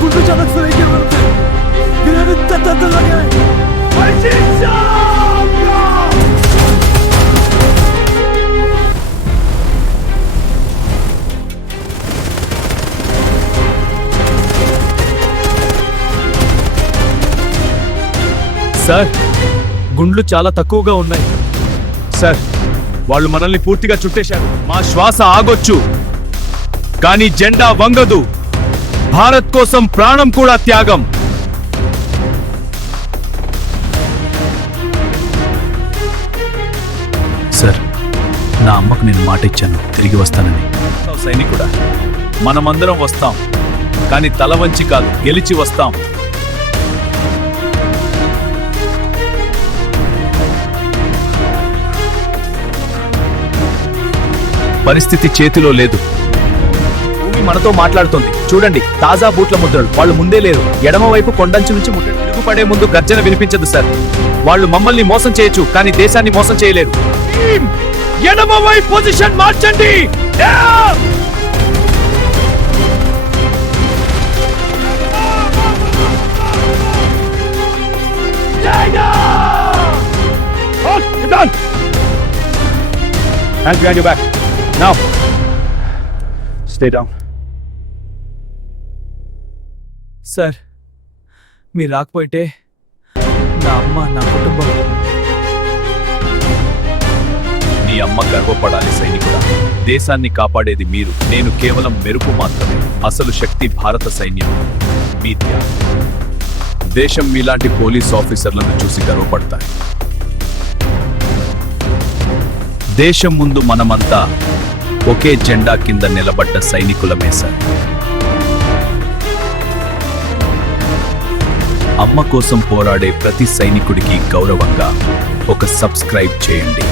गुंडू चालक सराईचे गिराने तत्त लगे సార్ గుండ్లు చాలా తక్కువగా ఉన్నాయి సార్. వాళ్ళు మనల్ని పూర్తిగా చుట్టేశారు. మా శ్వాస ఆగొచ్చు కానీ జెండా వంగదు. భారత్ కోసం ప్రాణం కూడా త్యాగం. సార్, నా అమ్మకు నేను మాట ఇచ్చాను తిరిగి వస్తానని. సైనికుడా, మనమందరం వస్తాం కానీ తల వంచి కాదు, గెలిచి వస్తాం. పరిస్థితి చేతిలో లేదు. భూమి మనతో మాట్లాడుతోంది. చూడండి, తాజా బూట్ల ముద్రలు. వాళ్ళు ముందే లేరు. ఎడమవైపు కొండంచు నుంచి తిరుగుపడే ముందు గర్జన వినిపించదు సార్. వాళ్ళు మమ్మల్ని మోసం చేయొచ్చు కానీ దేశాన్ని మోసం చేయలేరు. ఎడమవైపు పొజిషన్ మార్చండి. Hands behind your back. Now, stay down. Sir, మీరు రాకపోతే నా అమ్మ, నా కుటుంబం. నీ అమ్మ గర్వపడాలి సైనికుడా. దేశాన్ని కాపాడేది మీరు. నేను కేవలం మెరుపు మాత్రమే. అసలు శక్తి భారత సైన్యం. మీ త్యాగం. దేశం మీలాంటి పోలీస్ ఆఫీసర్లను చూసి గర్వపడతాయి. దేశం ముందు మనమంతా ఒకే జెండా కింద నిలబడ్డ సైనికులమే సార్. అమ్మ కోసం పోరాడే ప్రతి సైనికుడికి గౌరవంగా ఒక సబ్స్క్రైబ్ చేయండి.